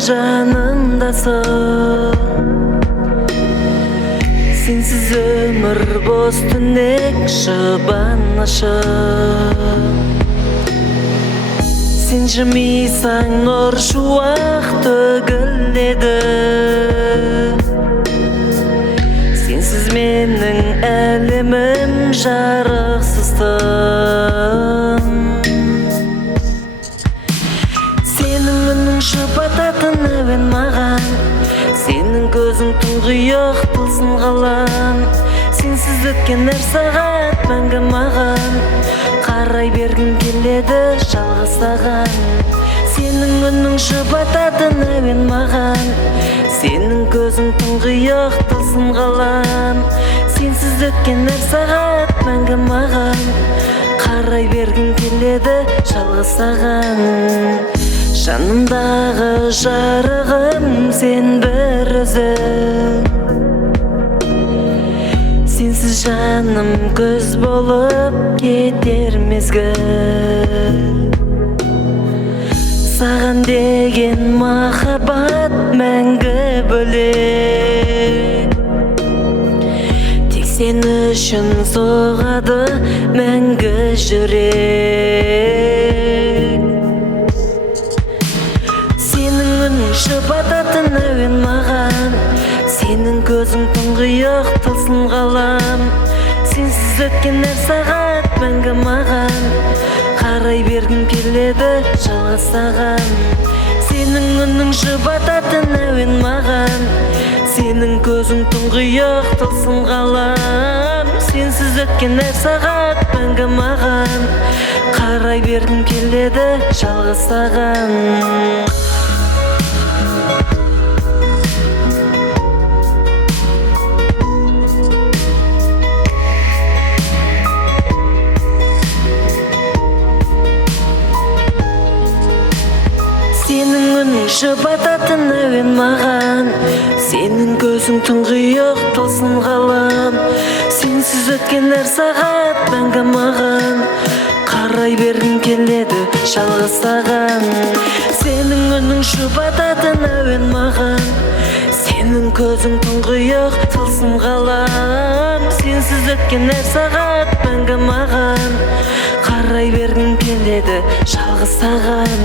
жанындасың. Сенсіз өмір бос түнек жұбанышым. Сен жымисаң нұр шуақ төгіледі. Сенсіз менің әлемім жарықсызтын. Сенің үнің жұбататын әуен маған, сенің көзің тұңғиық тылсым ғалам. Сенсіз өткен әр сағат мәңгі маған, қарай бергім келеді жалғыз саған. Сенің үнің жұбататын әуен маған, сенің көзің тұңғиық тылсым ғалам. Сенсіз өткен әр сағат мәңгі маған, қарай бергім келеді жалғыз саған. Жанымдағы жарығым сен бір өзің. Сенсіз жаным көз болып кетер мезгіл. Саған деген махаббат мәңгі бөлек. Тек сен үшін соғады мәңгі жүрек. Сенің үнің жұбататын әуен маған, сенің көзің тұңғиық тылсым ғалам. Сенсіз өткен әр сағат мәңгі маған, қарай бергім келеді жалғыз саған. Сенің үнің жұбататын әуен маған, сенің көзің тұңғиық тылсым ғалам. Сенсіз өткен әр сағат мәңгі маған, қарай бергім келеді жалғыз саған. Сенің үнің жұбататын әуен маған, сенің көзің тұңғиық тылсым ғалам. Сенсіз өткен әр сағат мәңгі маған, қарай бергім келеді жалғыз саған. Сенің үнің жұбататын әуен маған, сенің көзің тұңғиық тылсым ғалам. Сенсіз өткен әр сағат мәңгі маған, қарай бергім келеді жалғыз саған.